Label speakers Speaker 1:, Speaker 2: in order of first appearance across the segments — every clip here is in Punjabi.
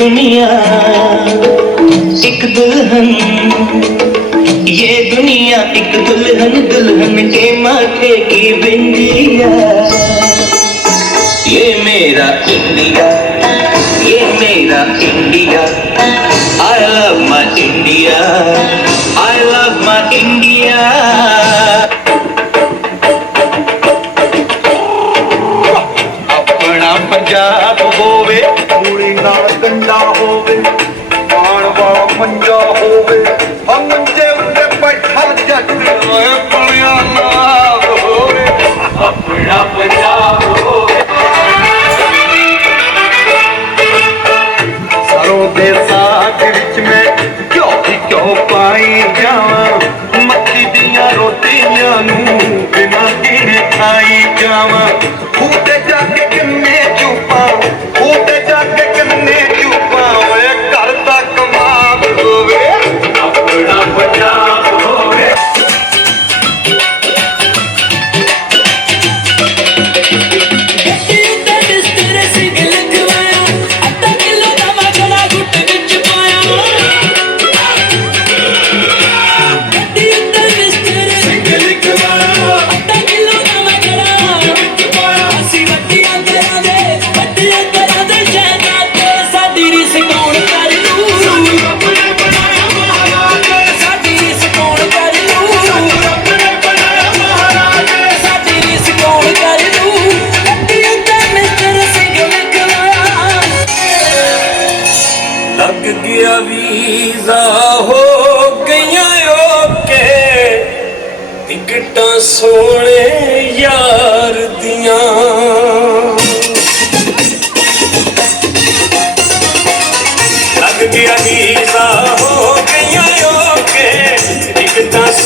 Speaker 1: दुनिया एक दुल्हन ये दुनिया एक दुल्हन दुल्हन के माथे की बिंदिया ये मेरा इंडिया ये मेरा India I love my India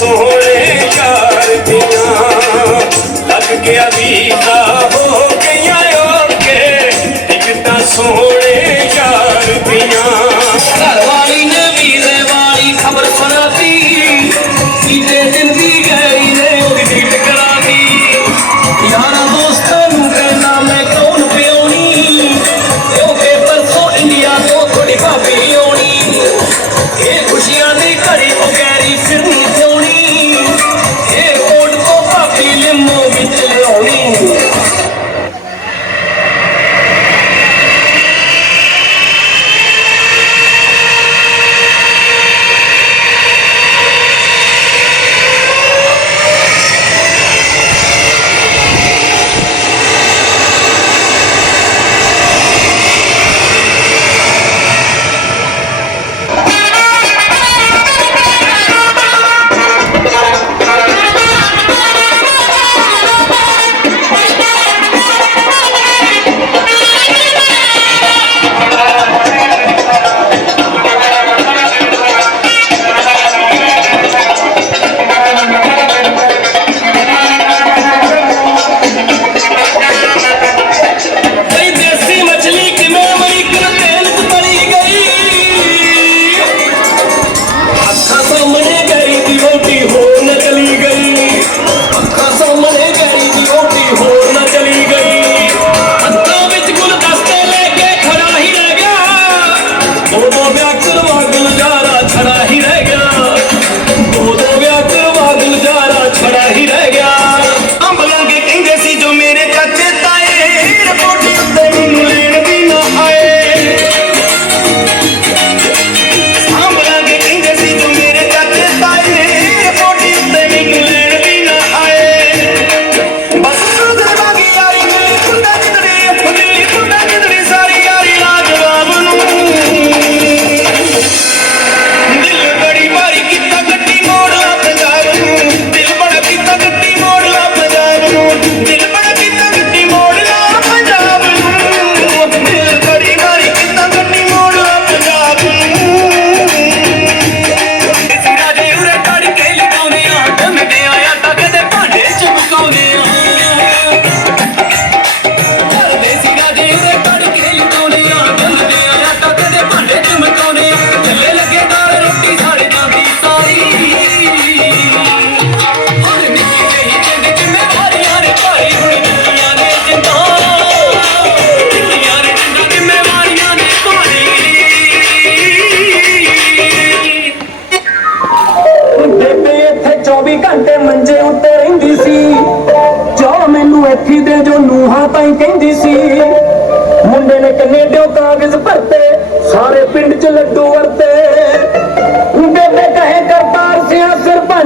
Speaker 2: ਸੋਹਣੇ ਯਾਰ ਦੀਆਂ ਲੱਗ ਗਿਆ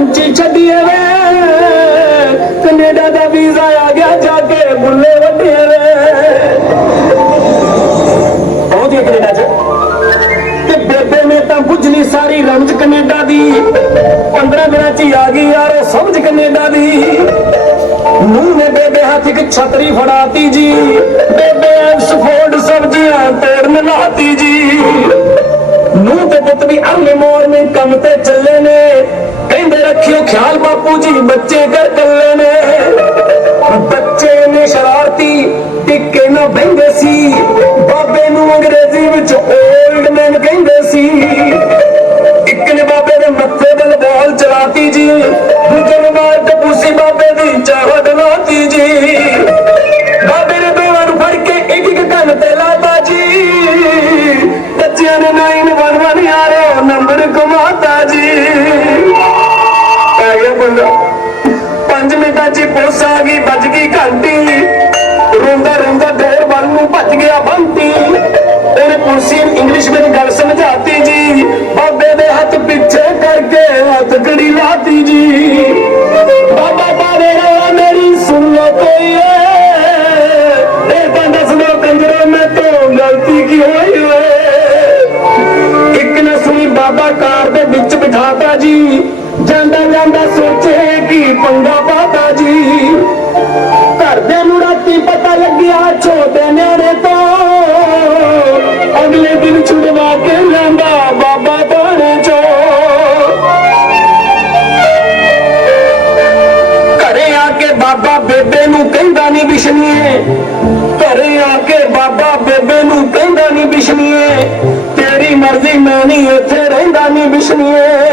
Speaker 3: ਉੱਚੀ ਛੱਡੀਏ ਵੇ ਕੈਨੇਡਾ ਦਾ ਵੀਜ਼ਾ ਆ ਗਿਆ, ਜਾ ਕੇ ਬੁੱਲੇ ਵੱਡੇ ਵੇ ਬਹੁਤ ਹੀ ਕੈਨੇਡਾ ਚ। ਤੇ ਬੇਬੇ ਨੇ ਤਾਂ ਬੁੱਝ ਲਈ ਸਾਰੀ ਰਮਜ ਕੈਨੇਡਾ ਦੀ। 15 ਦਿਨਾਂ ਚ ਹੀ ਆ ਗਈ ਯਾਰ, ਉਹ ਸਮਝ ਕੈਨੇਡਾ ਦੀ। ਨੂੰ ਨੇ ਬੇਬੇ ਹੱਥ ਇੱਕ ਛਤਰੀ ਫੜਾਤੀ ਜੀ। ਬੇਬੇ ਐਕਸਫੋਰਡ ਸਬਜ਼ੀਆਂ ਤੋੜਨ ਲਾਤੀ ਜੀ। ਨੂੰ ਤੇ ਪੁੱਤ ਵੀ ਅਰਲੇ ਮੋਰ ਨੇ ਕੰਮ ਕੇ ਹੱਥਕੜੀ ਲਾਤੀ ਜੀ। ਬਾਬਾ ਬਾਰੇ ਮੇਰੀ ਸੁਣ ਲੋ ਕੋਈ ਏ। ਇਹ ਤਾਂ ਦੱਸ ਲੋ ਕੰਜਰੋ, ਮੈਂ ਤੋਂ ਗਲਤੀ ਕੀ ਹੋਈ ਓਏ ਇੱਕ ਨਾ ਸੁਣੀ ਬਾਬਾ ਕਾਰ ਦੇ ਵਿੱਚ ਬਿਠਾਤਾ ਜੀ। ਜਾਂਦਾ ਜਾਂਦਾ ਸੋਚੇ ਕੀ ਪੰਗਾ ਬਿਸ਼ਨੀਏ। ਘਰੇ ਆ ਕੇ ਬਾਬਾ ਬੇਬੇ ਨੂੰ ਕਹਿੰਦਾ ਨਹੀਂ ਬਿਸ਼ਨੀਏ। ਤੇਰੀ ਮਰਜ਼ੀ ਮੈਂ ਨਹੀਂ ਇੱਥੇ ਰਹਿੰਦਾ ਨਹੀਂ ਬਿਸ਼ਨੀਏ।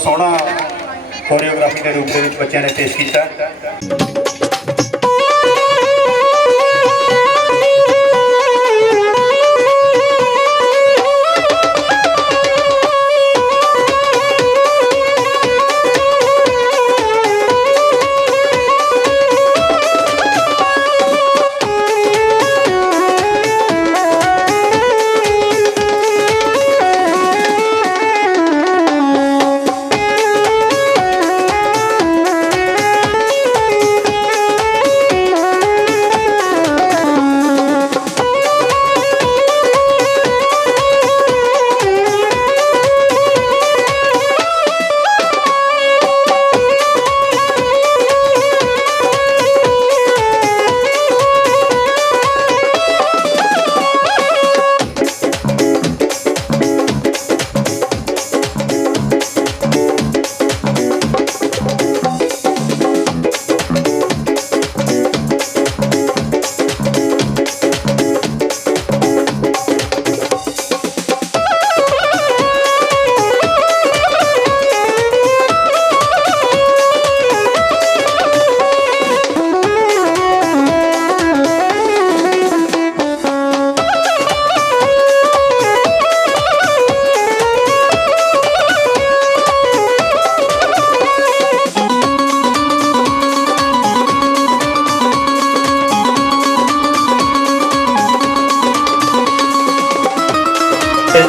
Speaker 4: ਸੋਹਣਾ ਕੋਰੀਓਗ੍ਰਾਫੀ ਦੇ ਰੂਪ ਦੇ ਵਿੱਚ ਬੱਚਿਆਂ ਨੇ ਪੇਸ਼ ਕੀਤਾ।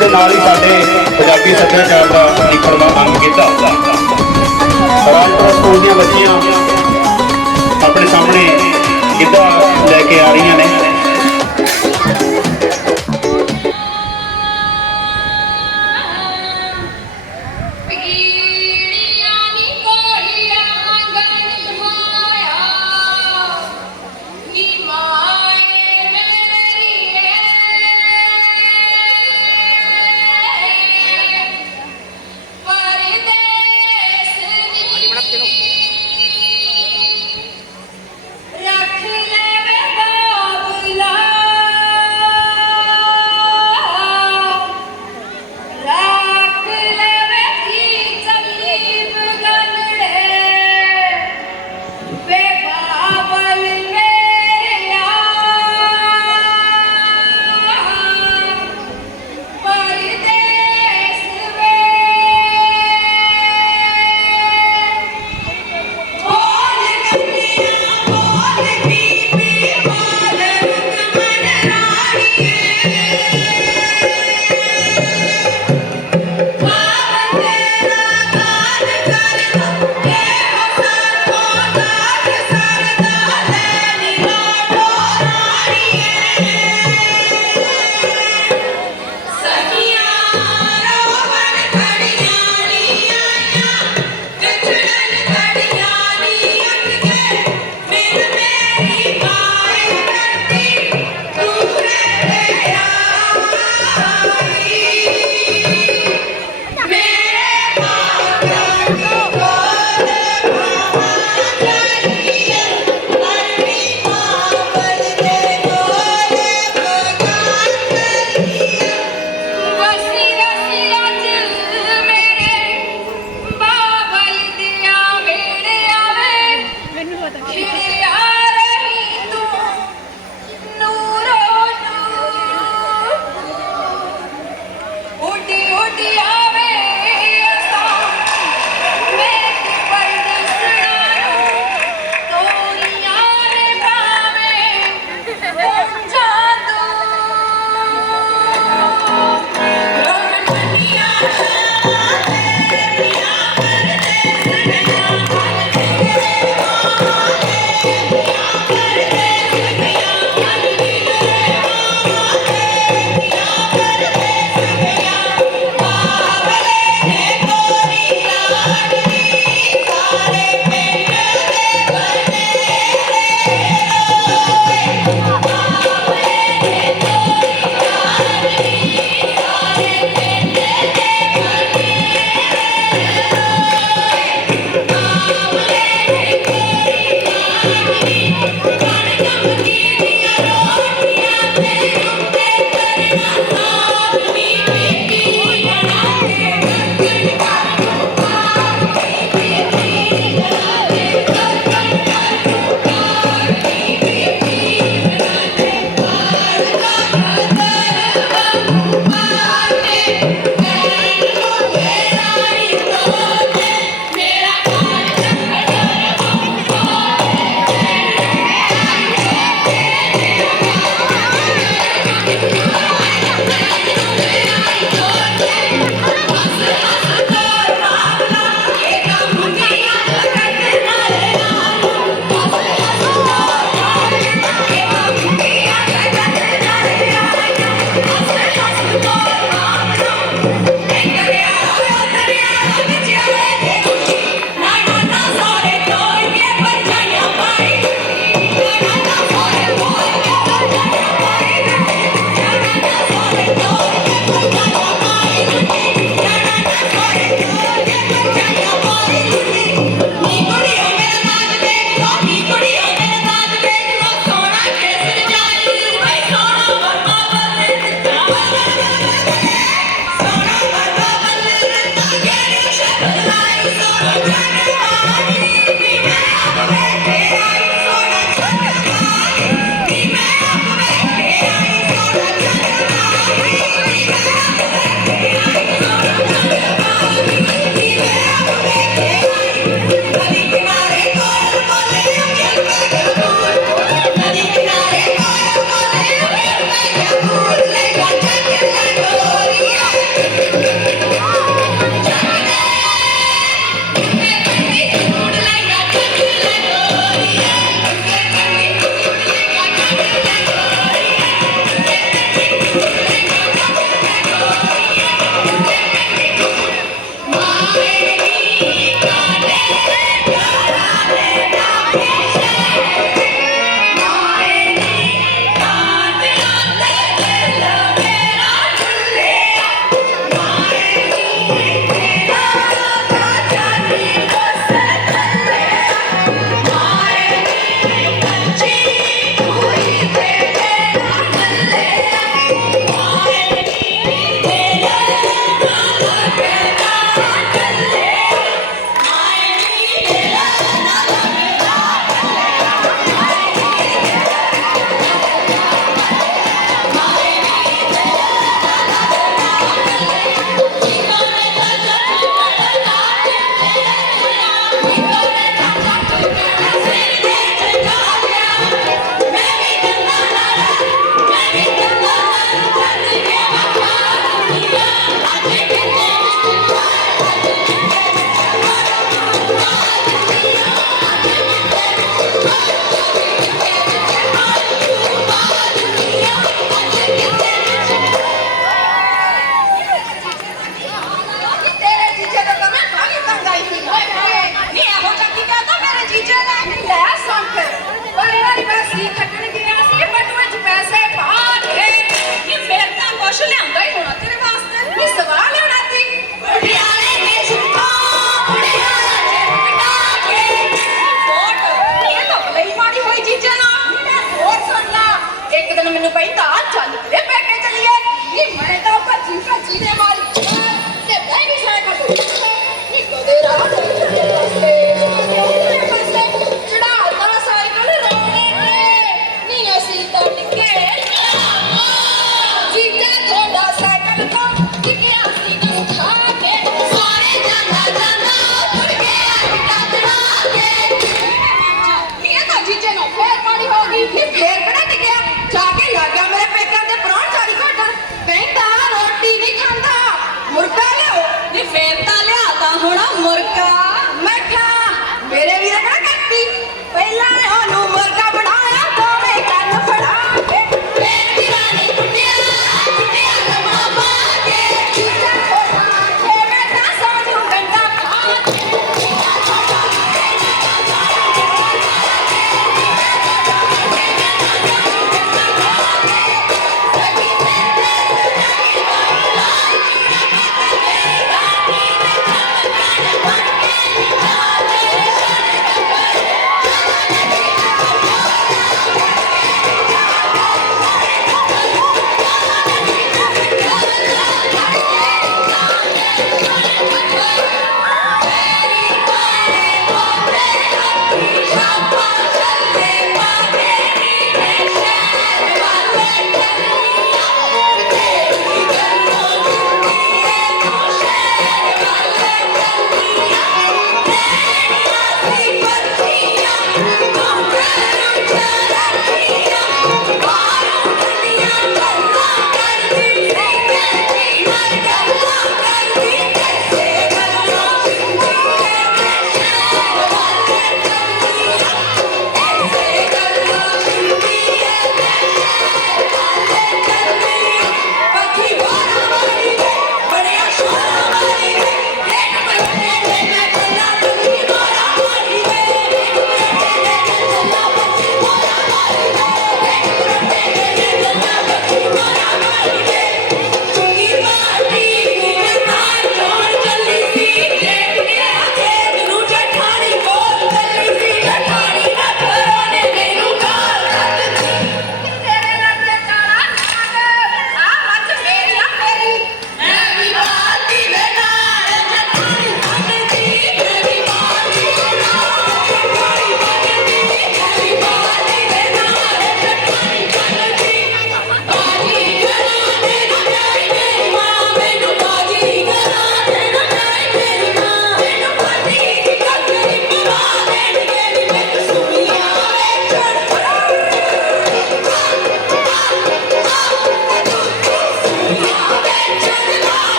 Speaker 4: ਦੇ ਨਾਲ ਹੀ ਸਾਡੇ ਪੰਜਾਬੀ ਸੱਭਿਆਚਾਰ ਦਾ ਨਿਖੜਵਾ ਅੰਗ ਕੀਤਾ ਰਾਜਪੁਰਾ ਸਕੂਲ ਦੀਆਂ ਬੱਚੀਆਂ ਆਪਣੇ ਸਾਹਮਣੇ ਗਿੱਧਾ ਲੈ ਕੇ ਆ ਰਹੀਆਂ ਨੇ।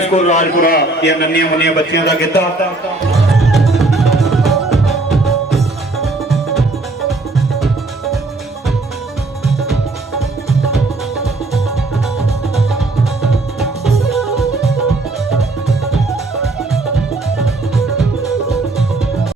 Speaker 5: ਸਕੂਲ ਰਾਜਪੁਰਾ ਦੀਆਂ ਨੰਨੀਆਂ ਮੁੰਨੀਆਂ ਬੱਚੀਆਂ ਦਾ ਗਿੱਧਾ।